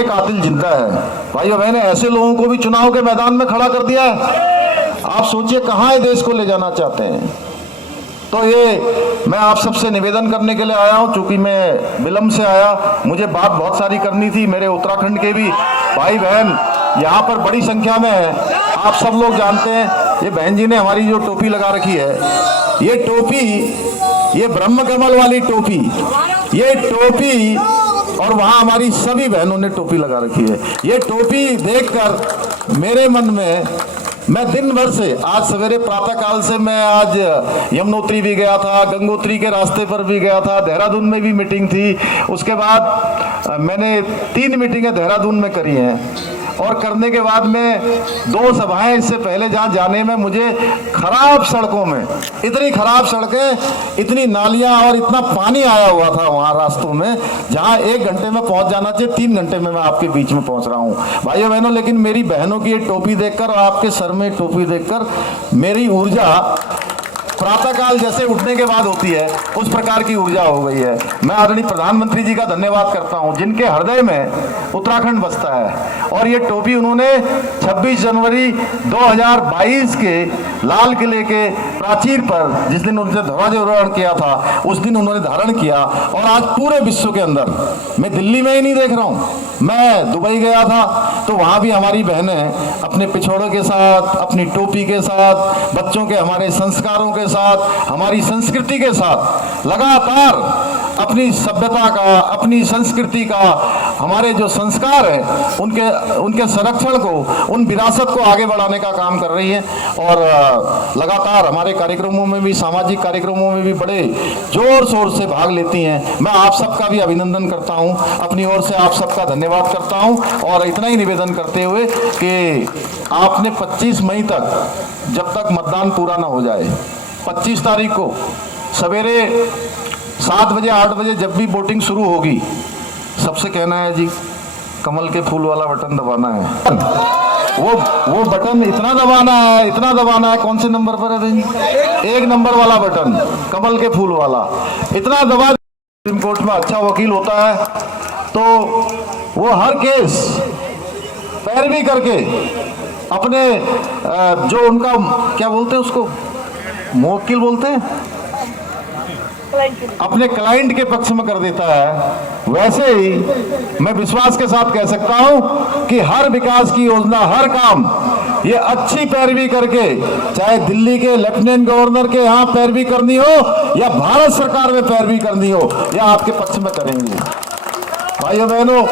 कातिल जिंदा है। भाइयों बहनों, ऐसे लोगों को भी चुनाव के मैदान में खड़ा कर दिया है। आप सोचिए कहां देश को ले जाना चाहते हैं। तो ये मैं आप सबसे निवेदन करने के लिए आया हूं, चूंकि मैं विलंब से आया, मुझे बात बहुत सारी करनी थी। मेरे उत्तराखंड के भी भाई बहन यहाँ पर बड़ी संख्या में है। आप सब लोग जानते हैं, ये बहन जी ने हमारी जो टोपी लगा रखी है, ये टोपी, ये ब्रह्म कमल वाली टोपी, ये टोपी, और वहां हमारी सभी बहनों ने टोपी लगा रखी है। ये टोपी देखकर मेरे मन में, मैं दिन भर से, आज सवेरे प्रातः काल से मैं आज यमुनोत्री भी गया था, गंगोत्री के रास्ते पर भी गया था, देहरादून में भी मीटिंग थी। उसके बाद मैंने 3 मीटिंगें देहरादून में करी हैं, और करने के बाद में 2 सभाएं इससे पहले जहां जाने में मुझे खराब सड़कों में, इतनी खराब सड़कें, इतनी नालियां और इतना पानी आया हुआ था वहां रास्तों में, जहां 1 घंटे में पहुंच जाना चाहिए 3 घंटे में मैं आपके बीच में पहुंच रहा हूं। भाइयों बहनों, लेकिन मेरी बहनों की ये टोपी देखकर और आपके सर में टोपी देखकर मेरी ऊर्जा प्रातःकाल जैसे उठने के बाद होती है, उस प्रकार की ऊर्जा हो गई है। मैं आदरणीय प्रधानमंत्री जी का धन्यवाद करता हूं, जिनके हृदय में उत्तराखंड बसता है। और ये टोपी उन्होंने 26 जनवरी 2022 के लाल किले के प्राचीर पर, जिस दिन उनसे ध्वजारोहण किया था, उस दिन उन्होंने धारण किया। और आज पूरे विश्व के अंदर, मैं दिल्ली में ही नहीं देख रहा हूं, मैं दुबई गया था तो वहां भी हमारी बहनें अपने पिछोड़ों के साथ, अपनी टोपी के साथ, बच्चों के हमारे संस्कारों के साथ, हमारी संस्कृति के साथ लगातार अपनी सभ्यता का, अपनी संस्कृति का, हमारे जो संस्कार हैं उनके संरक्षण को, उन विरासत को आगे बढ़ाने का काम कर रही है। और लगातार हमारे कार्यक्रमों में भी, सामाजिक कार्यक्रमों में भी बड़े जोर शोर से भाग लेती हैं। मैं आप सबका भी अभिनंदन करता हूं, अपनी ओर से आप सबका धन्यवाद करता हूं। और इतना ही निवेदन करते हुए कि आपने 25 मई तक, जब तक मतदान पूरा ना हो जाए, 25 तारीख को सवेरे 7 बजे 8 बजे जब भी वोटिंग शुरू होगी, सबसे कहना है जी, कमल के फूल वाला बटन दबाना है। वो बटन इतना दबाना है, इतना दबाना है। कौन से नंबर पर है भाई? 1 नंबर वाला बटन, कमल के फूल वाला, इतना दबा। सुप्रीम कोर्ट में अच्छा वकील होता है तो वो हर केस पैरवी करके अपने जो उनका क्या बोलते हैं, उसको मुवक्किल बोलते हैं, अपने क्लाइंट के पक्ष में कर देता है। वैसे ही मैं विश्वास के साथ कह सकता हूं कि हर विकास की योजना, हर काम ये अच्छी पैरवी करके, चाहे दिल्ली के लेफ्टिनेंट गवर्नर के यहाँ पैरवी करनी हो या भारत सरकार में पैरवी करनी हो, या आपके पक्ष में करेंगे। भाइयों बहनों,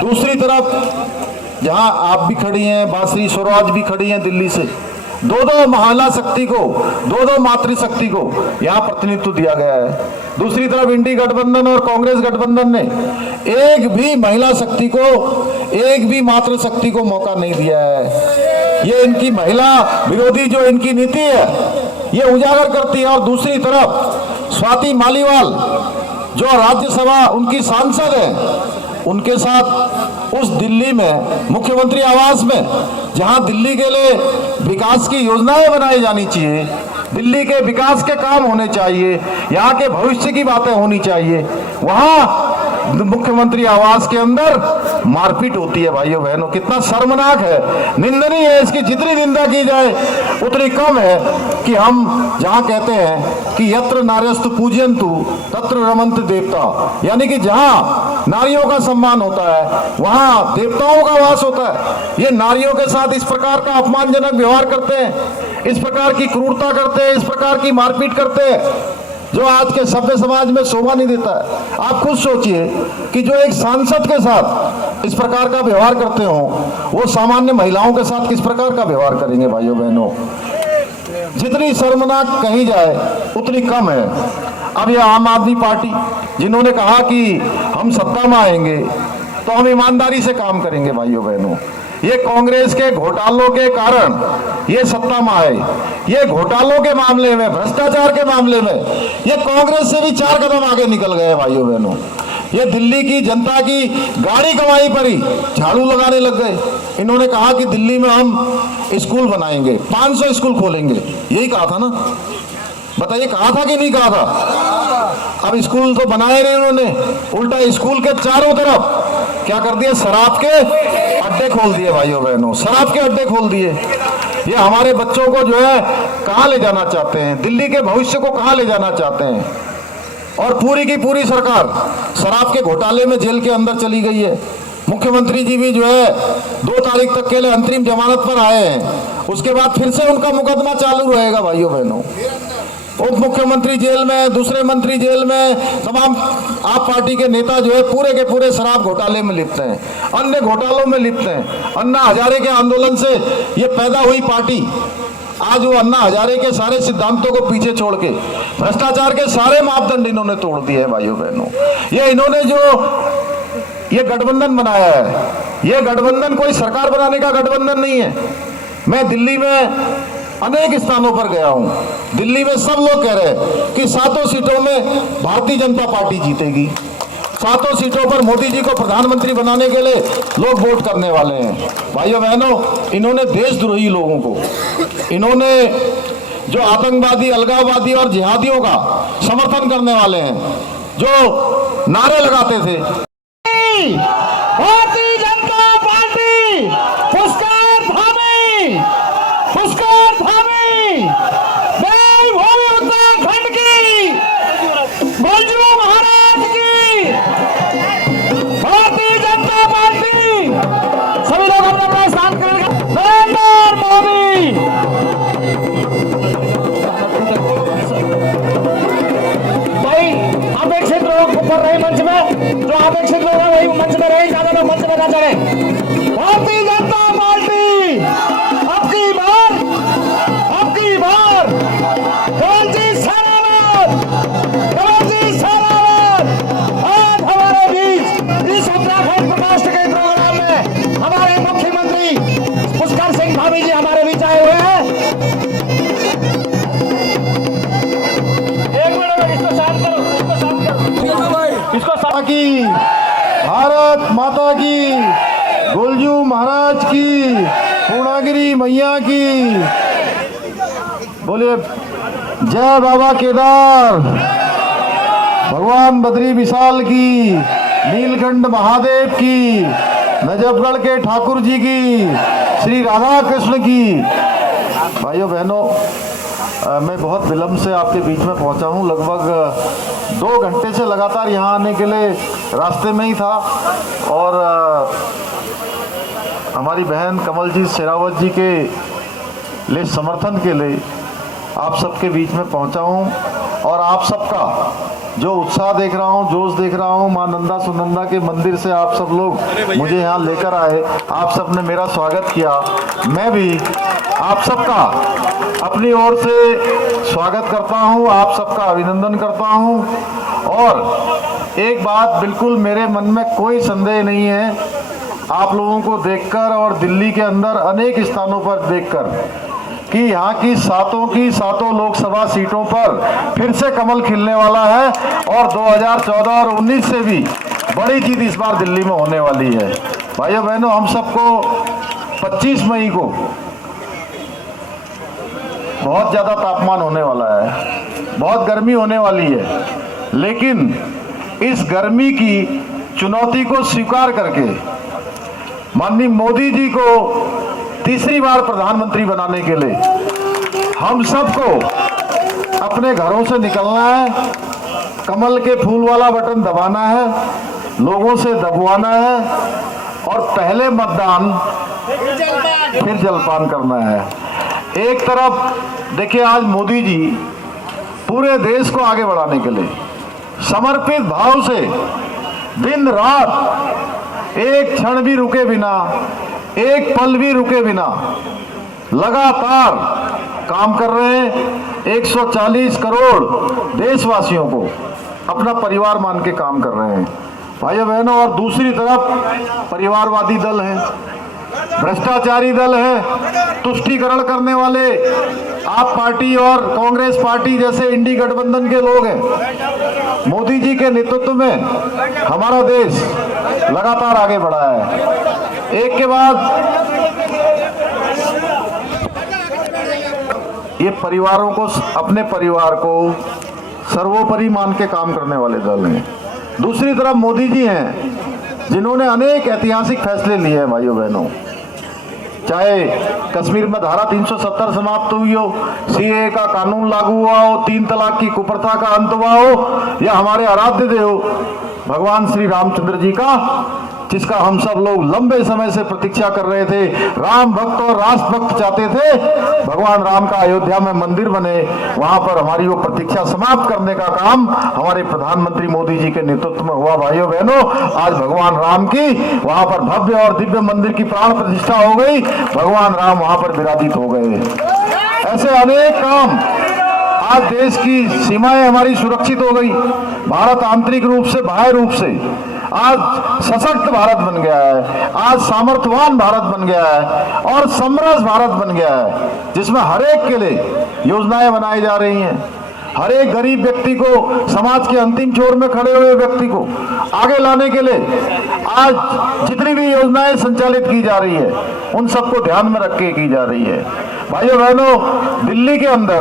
दूसरी तरफ जहां आप भी खड़ी हैं, बांसुरी स्वराज भी खड़ी हैं दिल्ली से, 2 महिला शक्ति को, 2 मातृशक्ति को यहाँ प्रतिनिधित्व दिया गया है। दूसरी तरफ इंडी गठबंधन और कांग्रेस गठबंधन ने एक भी महिला शक्ति को, एक भी मातृशक्ति को मौका नहीं दिया है। ये इनकी महिला विरोधी जो इनकी नीति है, ये उजागर करती है। और दूसरी तरफ स्वाति मालीवाल जो राज्यसभा उनकी सांसद है, उनके साथ उस दिल्ली में मुख्यमंत्री आवास में, जहां दिल्ली के लिए विकास की योजनाएं बनाई जानी चाहिए, दिल्ली के विकास के काम होने चाहिए, यहाँ के भविष्य की बातें होनी चाहिए, वहां मुख्यमंत्री आवास के अंदर मारपीट होती है। भाइयों बहनों, कितना शर्मनाक है, निंदनीय है। इसकी जितनी निंदा की जाए उतनी कम है। कि हम जहां कहते हैं कि यत्र नार्यस्तु पूजयन्तु तत्र रमन्ति देवता, यानी कि जहां नारियों का सम्मान होता है वहां देवताओं का वास होता है। ये नारियों के साथ इस प्रकार का अपमानजनक व्यवहार करते हैं, इस प्रकार की क्रूरता करते हैं, इस प्रकार की मारपीट करते हैं, जो आज के सभ्य समाज में शोभा नहीं देता है। आप खुद सोचिए कि जो एक सांसद के साथ इस प्रकार का व्यवहार करते हो, वो सामान्य महिलाओं के साथ किस प्रकार का व्यवहार करेंगे। भाइयों बहनों, जितनी शर्मनाक कही जाए उतनी कम है। अब ये आम आदमी पार्टी, जिन्होंने कहा कि हम सत्ता में आएंगे तो हम ईमानदारी से काम करेंगे, भाइयों बहनों, ये कांग्रेस के घोटालों के कारण ये सत्ता में आए। ये घोटालों के मामले में, भ्रष्टाचार के मामले में ये कांग्रेस से भी 4 कदम आगे निकल गए। भाइयों बहनों, ये दिल्ली की जनता की गाड़ी कमाई पर ही झाड़ू लगाने लग गए। इन्होंने कहा कि दिल्ली में हम स्कूल बनाएंगे, 500 स्कूल खोलेंगे, यही कहा था ना। बताइए, कहा था कि नहीं कहा था? अब स्कूल तो बनाए नहीं उन्होंने, उल्टा स्कूल के चारों तरफ क्या कर दिया, शराब के अड्डे खोल दिए भाइयों बहनों, शराब के अड्डे खोल दिए। ये हमारे बच्चों को जो है कहाँ ले जाना चाहते हैं, दिल्ली के भविष्य को कहाँ ले जाना चाहते हैं। और पूरी की पूरी सरकार शराब के घोटाले में जेल के अंदर चली गई है। मुख्यमंत्री जी भी जो है 2 तारीख तक के लिए अंतरिम जमानत पर आए हैं, उसके बाद फिर से उनका मुकदमा चालू रहेगा भाइयों बहनों। उप मुख्यमंत्री जेल में, दूसरे मंत्री जेल में, तमाम आप पार्टी के नेता जो है पूरे के पूरे शराब घोटाले में लिप्त हैं, अन्य घोटालों में लिप्त हैं। अन्ना हजारे के आंदोलन से ये पैदा हुई पार्टी आज वो अन्ना हजारे के सारे सिद्धांतों को पीछे छोड़ के भ्रष्टाचार के सारे मापदंड इन्होंने तोड़ दिए हैं भाइयों बहनों। ये इन्होंने जो ये गठबंधन बनाया है, ये गठबंधन कोई सरकार बनाने का गठबंधन नहीं है। मैं दिल्ली में अनेक स्थानों पर गया हूं, दिल्ली में सब लोग कह रहे हैं कि 7 सीटों में भारतीय जनता पार्टी जीतेगी, 7 सीटों पर मोदी जी को प्रधानमंत्री बनाने के लिए लोग वोट करने वाले हैं। भाइयों बहनों, इन्होंने देशद्रोही लोगों को, इन्होंने जो आतंकवादी, अलगाववादी और जिहादियों का समर्थन करने वाले हैं, जो नारे लगाते थे, भारतीय जनता पार्टी पुष्कर धामी, पुष्कर धामी, देवभूमि उत्तराखंड की, गोलजू महाराज की, भारतीय जनता पार्टी। सभी लोग अपना स्थान करेंगे। नरेंद्र मोदी। भाई अपेक्षित लोग ऊपर रहे मंच में, जो अपेक्षित लोग हैं वही मंच में रहे, ज्यादा लोग मंच में ना चढ़े। भारतीय जनता पार्टी अब की बार कवलजी सरावत, कवलजी सरावत आज हमारे बीच इस उत्तराखंड प्रकोष्ठ के प्रोग्राम में हमारे मुख्यमंत्री पुष्कर सिंह धामी जी हमारे बीच आए हुए हैं। एक मिनट, इसको शांत करो, इसको शांत करो, इसको शांत की भारत माता की, गोलजू महाराज की, पूर्णागिरी मैया की, बोलिए जय बाबा केदार, भगवान बद्री विशाल की, नीलकंठ महादेव की, नजफगढ़ के ठाकुर जी की, श्री राधा कृष्ण की। भाइयों बहनों, मैं बहुत विलंब से आपके बीच में पहुंचा हूं, लगभग 2 घंटे से लगातार यहां आने के लिए रास्ते में ही था और हमारी बहन कमलजीत शेरावत जी के लिए समर्थन के लिए आप सबके बीच में पहुंचा हूं। और आप सबका जो उत्साह देख रहा हूं, जोश देख रहा हूं, मां नंदा सुनंदा के मंदिर से आप सब लोग मुझे यहां लेकर आए, आप सब ने मेरा स्वागत किया। मैं भी आप सबका अपनी ओर से स्वागत करता हूं, आप सबका अभिनंदन करता हूं। और एक बात बिल्कुल मेरे मन में कोई संदेह नहीं है, आप लोगों को देखकर और दिल्ली के अंदर अनेक स्थानों पर देखकर कि यहाँ की सातों लोकसभा सीटों पर फिर से कमल खिलने वाला है और 2014 और 19 से भी बड़ी जीत इस बार दिल्ली में होने वाली है। भाइयों बहनों, हम सबको 25 मई को बहुत ज़्यादा तापमान होने वाला है, बहुत गर्मी होने वाली है, लेकिन इस गर्मी की चुनौती को स्वीकार करके माननीय मोदी जी को तीसरी बार प्रधानमंत्री बनाने के लिए हम सबको अपने घरों से निकलना है, कमल के फूल वाला बटन दबाना है, लोगों से दबवाना है और पहले मतदान फिर जलपान करना है। एक तरफ देखिए, आज मोदी जी पूरे देश को आगे बढ़ाने के लिए समर्पित भाव से दिन रात एक क्षण भी रुके बिना, एक पल भी रुके बिना लगातार काम कर रहे हैं। 140 करोड़ देशवासियों को अपना परिवार मान के काम कर रहे हैं भाइयों बहनों। और दूसरी तरफ परिवारवादी दल है, भ्रष्टाचारी दल है, तुष्टीकरण करने वाले आप पार्टी और कांग्रेस पार्टी जैसे इंडी गठबंधन के लोग हैं। मोदी जी के नेतृत्व में हमारा देश लगातार आगे बढ़ा है। एक के बाद ये परिवारों को, अपने परिवार को सर्वोपरि मान के काम करने वाले दल हैं। दूसरी तरफ मोदी जी हैं जिन्होंने अनेक ऐतिहासिक फैसले लिए हैं भाइयों बहनों, चाहे कश्मीर में धारा 370 समाप्त हुई हो, सीए का कानून लागू हुआ हो, 3 तलाक की कुप्रथा का अंत हुआ हो, या हमारे आराध्य देव भगवान श्री रामचंद्र जी का, जिसका हम सब लोग लंबे समय से प्रतीक्षा कर रहे थे। राम भक्त और राष्ट्र भक्त चाहते थे भगवान राम का अयोध्या में मंदिर बने, वहां पर हमारी वो प्रतीक्षा समाप्त करने का काम हमारे प्रधानमंत्री मोदी जी के नेतृत्व में हुआ। भाइयों बहनों, आज भगवान राम की वहां पर भव्य और दिव्य मंदिर की प्राण प्रतिष्ठा हो गई, भगवान राम वहां पर विराजित हो गए। ऐसे अनेक काम, आज देश की सीमाएं हमारी सुरक्षित हो गई, भारत आंतरिक रूप से बाह्य रूप से आज सशक्त भारत बन गया है, आज सामर्थ्यवान भारत बन गया है और समरस भारत बन गया है, जिसमें हर एक के लिए योजनाएं बनाई जा रही हैं। हर एक गरीब व्यक्ति को, समाज के अंतिम छोर में खड़े हुए व्यक्ति को आगे लाने के लिए आज जितनी भी योजनाएं संचालित की जा रही है, उन सबको ध्यान में रख के की जा रही है। भाइयों बहनों, दिल्ली के अंदर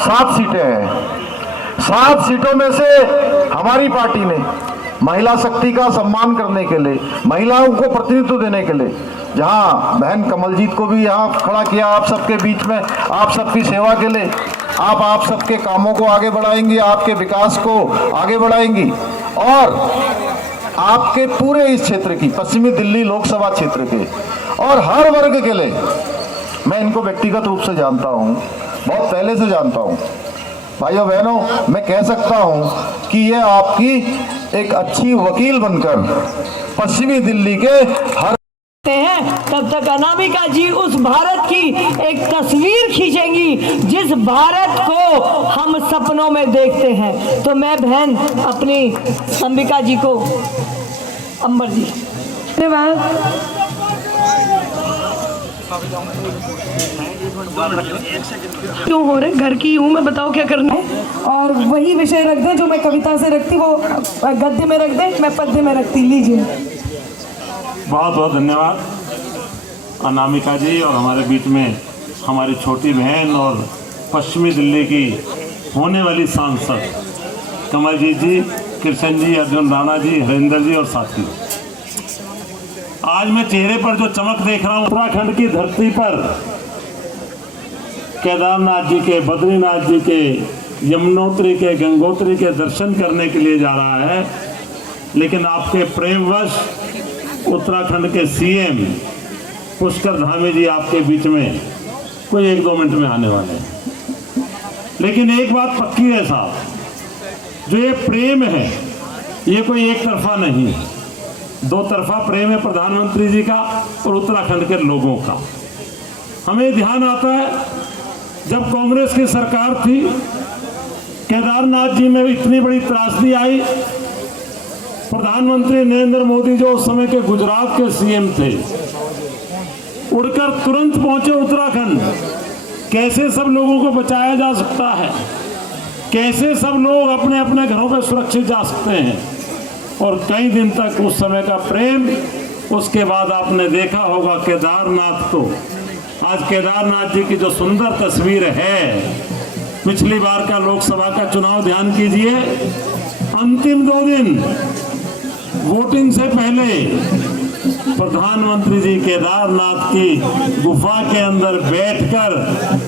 7 सीटें हैं। 7 सीटों में से हमारी पार्टी ने महिला शक्ति का सम्मान करने के लिए, महिलाओं को प्रतिनिधित्व देने के लिए, जहां बहन कमलजीत को भी यहाँ खड़ा किया आप सबके बीच में, आप सबकी सेवा के लिए, आप सबके कामों को आगे बढ़ाएंगी, आपके विकास को आगे बढ़ाएंगी और आपके पूरे इस क्षेत्र की, पश्चिमी दिल्ली लोकसभा क्षेत्र के और हर वर्ग के लिए, मैं इनको व्यक्तिगत रूप से जानता हूँ, बहुत पहले से जानता हूँ। भाइयों बहनों, मैं कह सकता हूँ कि ये आपकी एक अच्छी वकील बनकर पश्चिमी दिल्ली के हर हैं, तब तक अनामिका जी उस भारत की एक तस्वीर खींचेंगी जिस भारत को हम सपनों में देखते हैं। तो मैं बहन अपनी अंबिका जी को, अंबर जी, धन्यवाद। क्यों हो रहे, घर की हूँ मैं, बताओ क्या करना है। और वही विषय रख दें जो मैं कविता से रखती, वो गद्य में रख दें, मैं पद्य में रखती। लीजिए। बहुत बहुत धन्यवाद अनामिका जी, और हमारे बीच में हमारी छोटी बहन और पश्चिमी दिल्ली की होने वाली सांसद कमलजीत जी, कृष्ण जी, अर्जुन राणा जी, हरिंदर जी और साथी। आज मैं चेहरे पर जो चमक देख रहा हूँ, उत्तराखंड की धरती पर केदारनाथ जी के, बद्रीनाथ जी के, यमुनोत्री के, गंगोत्री के दर्शन करने के लिए जा रहा है, लेकिन आपके प्रेमवश उत्तराखंड के सीएम पुष्कर धामी जी आपके बीच में कोई 1-2 मिनट में आने वाले हैं। लेकिन एक बात पक्की है साहब, जो ये प्रेम है ये कोई एक तरफा नहीं है, 2 तरफा प्रेम है प्रधानमंत्री जी का और उत्तराखंड के लोगों का। हमें ध्यान आता है जब कांग्रेस की सरकार थी, केदारनाथ जी में इतनी बड़ी त्रासदी आई, प्रधानमंत्री नरेंद्र मोदी जो उस समय के गुजरात के सीएम थे, उड़कर तुरंत पहुंचे उत्तराखंड। कैसे सब लोगों को बचाया जा सकता है, कैसे सब लोग अपने अपने घरों पर सुरक्षित जा सकते हैं, और कई दिन तक उस समय का प्रेम। उसके बाद आपने देखा होगा केदारनाथ को, आज केदारनाथ जी की जो सुंदर तस्वीर है, पिछली बार का लोकसभा का चुनाव ध्यान कीजिए, अंतिम 2 दिन वोटिंग से पहले प्रधानमंत्री जी केदारनाथ की गुफा के अंदर बैठकर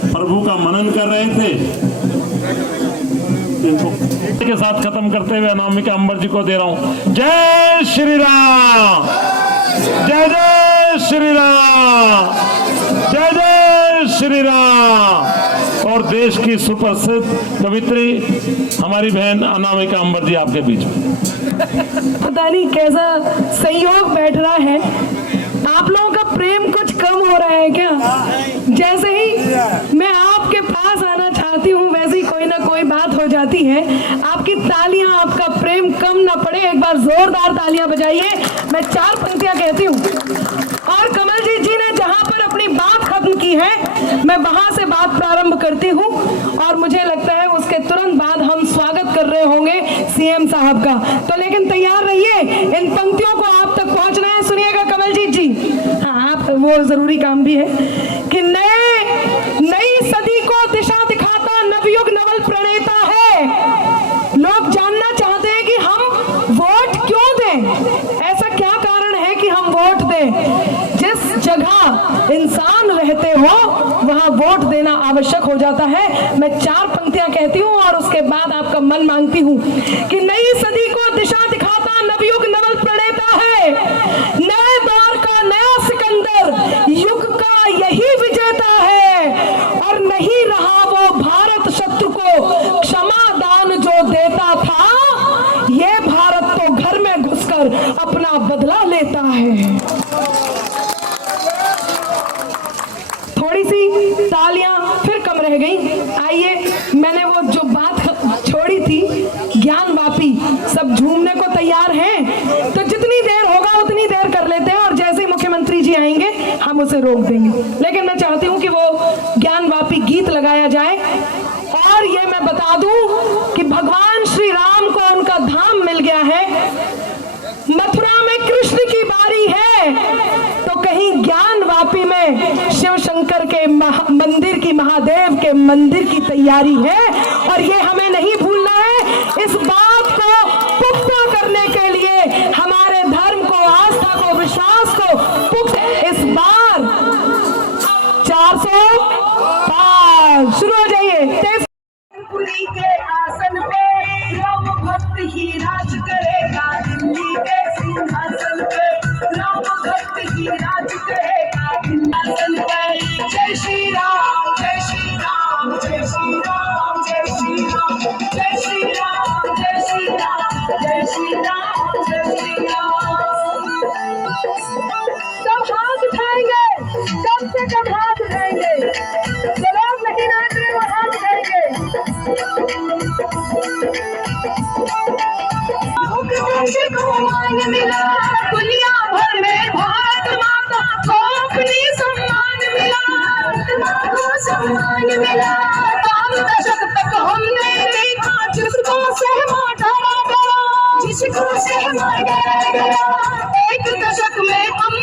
प्रभु का मनन कर रहे थे। के साथ खत्म करते हुए अनामिका अंबर जी को दे रहा हूं। जय श्री राम, जय जय श्री राम, जय जय श्री राम। और देश की सुप्रसिद्ध कवित्री हमारी बहन अनामिका अंबर जी आपके बीच में। पता नहीं कैसा संयोग बैठ रहा है, आप लोगों का प्रेम कुछ कम हो रहा है क्या? जैसे ही मैं आपके पास आना चाहती हूँ, वैसे ही कोई ना कोई बात हो जाती है। आपकी तालियां, आपका प्रेम कम ना पड़े, एक बार जोरदार तालियां बजाइए। मैं 4 पंक्तियां कहती हूँ और कमलजीत जी ने जहां पर अपनी बात खत्म की है, मैं वहां से बात प्रारंभ करती हूँ और मुझे लगता है उसके तुरंत बाद हम स्वागत कर रहे होंगे सीएम साहब का। तो लेकिन तैयार रहिए, इन पंक्तियों को आप तक पहुंचना है। सुनिएगा कमलजीत जी, हाँ, आप, वो जरूरी काम भी है कि नई सदी को दिशा दिखा जिस जगह इंसान रहते हो वहां वोट देना आवश्यक हो जाता है। मैं 4 पंक्तियां कहती हूं और उसके बाद आपका मन मांगती हूं कि नई सदी को दिशा दिखाता नवयुग नवल प्रणेता है, नए दौर का नया सिकंदर, युग का यही विजेता है। और नहीं रहा वो भारत शत्रु को क्षमा दान जो देता था, ये भारत तो घर में घुसकर अपना बदला लेता है। थोड़ी सी तालियां फिर कम रह गई। आइए, मैंने वो जो बात छोड़ी थी ज्ञानवापी, सब झूमने को तैयार हैं तो जितनी देर होगा उतनी देर कर लेते हैं और जैसे ही मुख्यमंत्री जी आएंगे हम उसे रोक देंगे। लेकिन मैं चाहती हूं कि वो ज्ञानवापी गीत लगाया जाए। और ये मैं बता दूं कि भगवान श्री राम को उनका धाम मिल गया है, मथुरा में कृष्ण की बारी है, तो कहीं ज्ञानवापी में शिव शंकर के मंदिर की, महादेव के मंदिर की तैयारी है। और ये हमें नहीं भूलना है। इस बात को पुख्ता करने के लिए हमारे धर्म को, आस्था को, विश्वास को पुख्ता, इस बार 405 शुरू हो जाइए। पुरी के आसन पे राम भक्त ही राज करेगा, दिल्ली के सिंहासन पे राम भक्त ही राज करेगा, सिंहासन पे। जय श्री राम, जय श्री राम, जय श्री राम, जय श्री राम, जय श्री राम, जय श्री राम, जय श्री राम, जय श्री राम। सब हाथ उठाएंगे, कम से कम हाथ उठाएंगे, जो लोग नहीं नाच रहे वो हाथ उठाएंगे। मिला दुनिया भर में भारत माता को अपनी सम्मान मिला, को सम्मान मिला। 5 दशक तक हमने देखा जिसको सहमा डरा गया, जिसको सहमा डरा गया। 1 दशक में हम